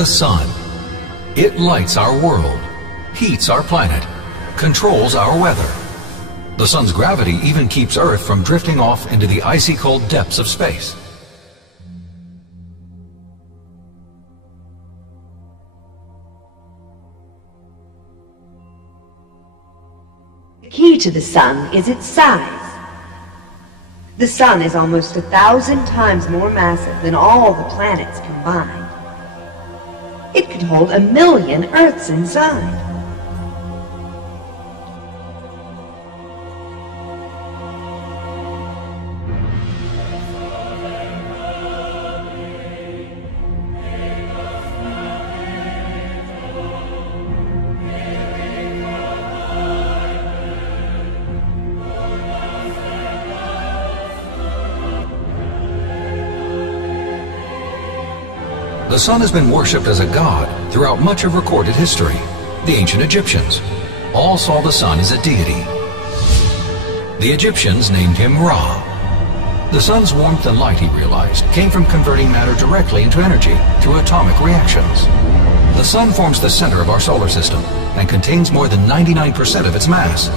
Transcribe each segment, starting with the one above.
The sun. It lights our world, heats our planet, controls our weather. The sun's gravity even keeps Earth from drifting off into the icy cold depths of space. The key to the sun is its size. The sun is almost 1,000 times more massive than all the planets combined. It could hold 1,000,000 Earths inside. The sun has been worshipped as a god throughout much of recorded history. The ancient Egyptians all saw the sun as a deity. The Egyptians named him Ra. The sun's warmth and light, he realized, came from converting matter directly into energy through atomic reactions. The sun forms the center of our solar system and contains more than 99% of its mass.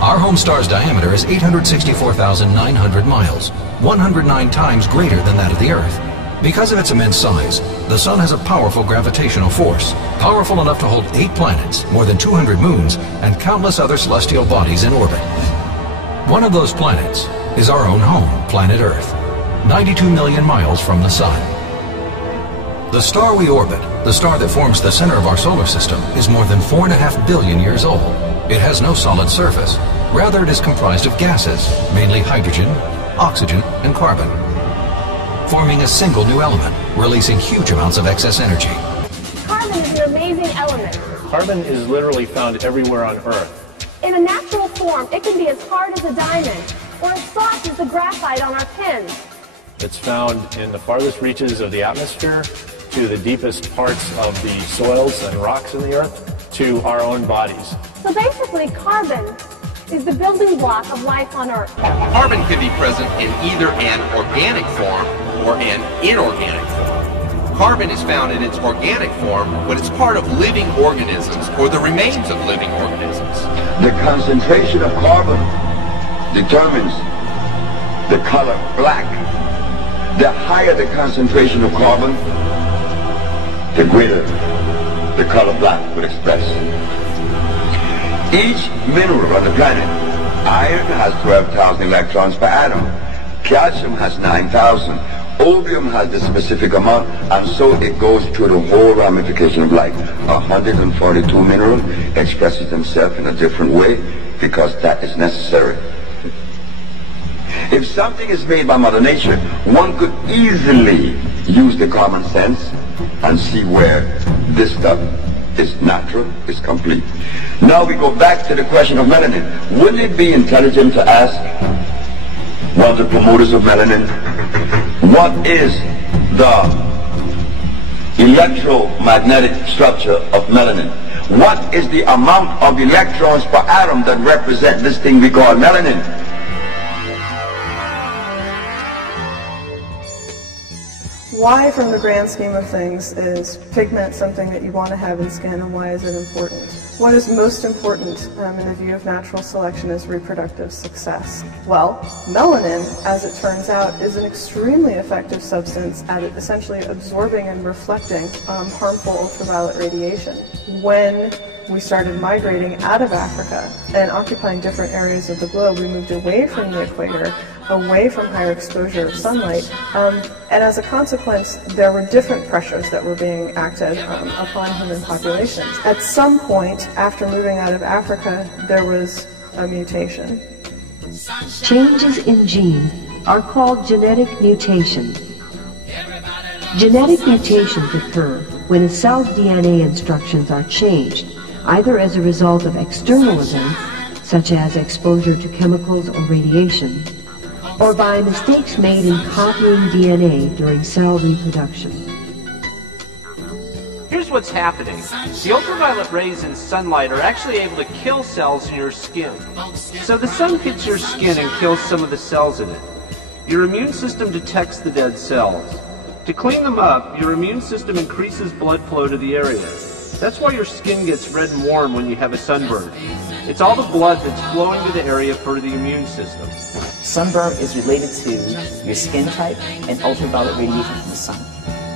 Our home star's diameter is 864,900 miles, 109 times greater than that of the Earth. Because of its immense size, the sun has a powerful gravitational force, powerful enough to hold 8 planets, more than 200 moons, and countless other celestial bodies in orbit. One of those planets is our own home, planet Earth, 92 million miles from the sun. The star we orbit, the star that forms the center of our solar system, is more than 4.5 billion years old. It has no solid surface. Rather, it is comprised of gases, mainly hydrogen, oxygen, and carbon, forming a single new element, releasing huge amounts of excess energy. Carbon is an amazing element. Carbon is literally found everywhere on Earth. In a natural form, it can be as hard as a diamond, or as soft as the graphite on our pins. It's found in the farthest reaches of the atmosphere, to the deepest parts of the soils and rocks in the Earth, to our own bodies. So basically, carbon is the building block of life on Earth. Carbon can be present in either an organic form or an inorganic form. Carbon is found in its organic form when it's part of living organisms or the remains of living organisms. The concentration of carbon determines the color black. The higher the concentration of carbon, the greater the color black would express. Each mineral on the planet, iron has 12,000 electrons per atom, calcium has 9,000, opium has the specific amount, and so it goes through the whole ramification of life. 142 minerals expresses themselves in a different way because that is necessary. If something is made by Mother Nature, one could easily use the common sense and see where this stuff is natural, is complete. Now we go back to the question of melanin. Wouldn't it be intelligent to ask one of the promoters of melanin, what is the electromagnetic structure of melanin? What is the amount of electrons per atom that represent this thing we call melanin? Why, from the grand scheme of things, is pigment something that you want to have in skin, and why is it important? What is most important in the view of natural selection is reproductive success. Well, melanin, as it turns out, is an extremely effective substance at essentially absorbing and reflecting harmful ultraviolet radiation. When we started migrating out of Africa and occupying different areas of the globe, we moved away from the equator, away from higher exposure of sunlight, and as a consequence, there were different pressures that were being acted upon human populations. At some point, after moving out of Africa, there was a mutation. Changes in genes are called genetic mutations. Genetic mutations occur when a cell's DNA instructions are changed, either as a result of external events, such as exposure to chemicals or radiation, or by mistakes made in copying DNA during cell reproduction. Here's what's happening. The ultraviolet rays in sunlight are actually able to kill cells in your skin. So the sun hits your skin and kills some of the cells in it. Your immune system detects the dead cells. To clean them up, your immune system increases blood flow to the area. That's why your skin gets red and warm when you have a sunburn. It's all the blood that's flowing to the area for the immune system. Sunburn is related to your skin type and ultraviolet radiation from the sun.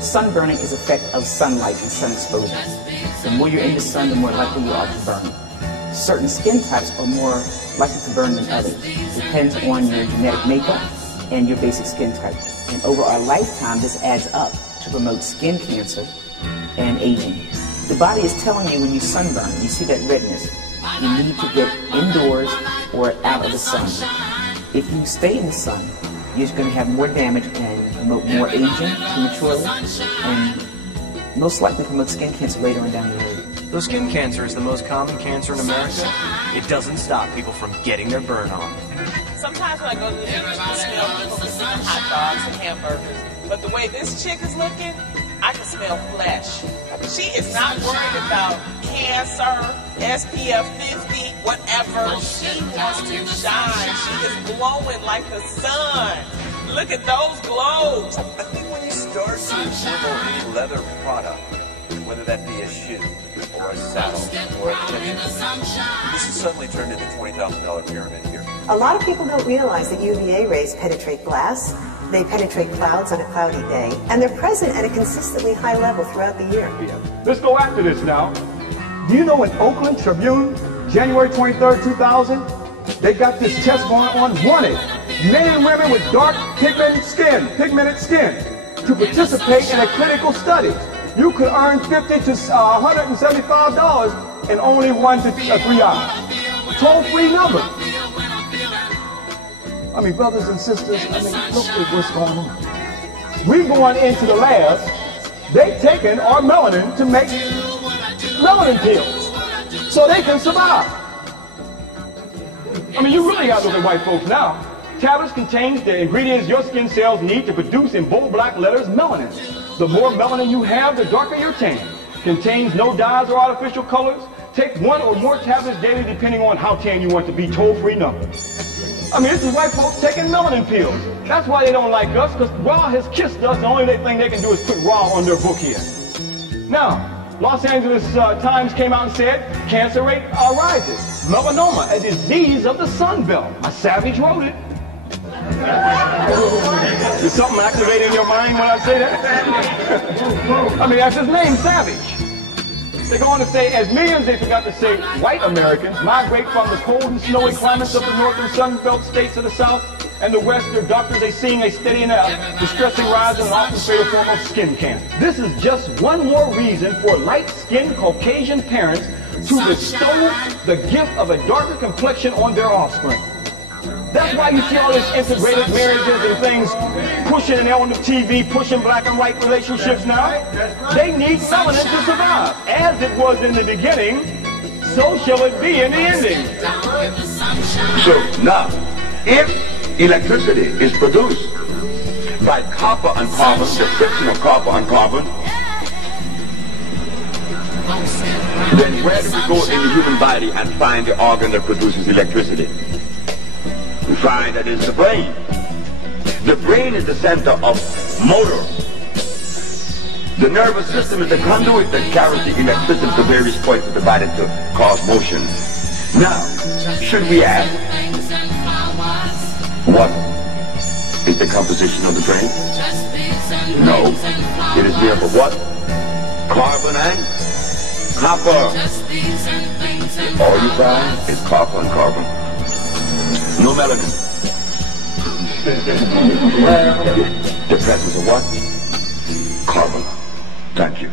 Sunburning is the effect of sunlight and sun exposure. The more you're in the sun, the more likely you are to burn. Certain skin types are more likely to burn than others. It depends on your genetic makeup and your basic skin type. And over our lifetime, this adds up to promote skin cancer and aging. The body is telling you when you sunburn, you see that redness, you need to get indoors or out of the sun. If you stay in the sun, you're going to have more damage and promote more aging prematurely, and most likely promote skin cancer later on down the road. Though skin cancer is the most common cancer in America, it doesn't stop people from getting their burn on. Sometimes when I go to the beach, I smell people cooking hot dogs and hamburgers. But the way this chick is looking, I can smell flesh. She is not worried about cancer, SPF 50, whatever. She wants to shine. She is glowing like the sun. Look at those glows. I think when you start to assemble a leather product, whether that be a shoe or a saddle or a tension, this has suddenly turned into $20,000 pyramid here. A lot of people don't realize that UVA rays penetrate glass. They penetrate clouds on a cloudy day, and they're present at a consistently high level throughout the year. Let's go after this now. Do you know in Oakland Tribune, January 23rd, 2000, they got this test going on, wanted men and women with dark pigmented skin to participate in a clinical study. You could earn $50 to $175 in only 1 to 3 hours. Toll-free number. I mean, brothers and sisters, look at what's going on. We're going into the labs. They've taken our melanin to make melanin pills so they can survive. I mean, you really got to look at white folks now. Tablets contain the ingredients your skin cells need to produce in bold black letters melanin. The more melanin you have, the darker your tan. Contains no dyes or artificial colors. Take 1 or more tablets daily depending on how tan you want to be. Toll-free number. I mean, this is white folks taking melanin pills. That's why they don't like us, because Raw has kissed us. The only thing they can do is put Raw on their book here. Now, Los Angeles Times came out and said, cancer rate rises. Melanoma, a disease of the sun belt. A savage wrote it. Is something activating in your mind when I say that? I mean, that's his name, Savage. They go on to say, as millions, they forgot to say, white Americans migrate from the cold and snowy climates of the north and sun-belt states of the south and the west, their doctors, they seeing a steady and distressing rise in an often fatal form of skin cancer. This is just one more reason for light-skinned Caucasian parents to bestow the gift of a darker complexion on their offspring. That's why you see all these integrated marriages and things pushing on the TV, pushing black and white relationships now. They need melanin to survive. As it was in the beginning, so shall it be in the ending. So now, if electricity is produced by copper and carbon, the friction of copper and carbon, then where do we go in the human body and find the organ that produces electricity? We find that it's the brain. The brain is the center of motor. The nervous system is the conduit that carries the electricity to various points of the body to cause motion. Now, should we ask, what is the composition of the brain? No. It is there for what? Carbon and copper. All you find is copper and carbon. No melanin. The presence of what? Carbon. Thank you.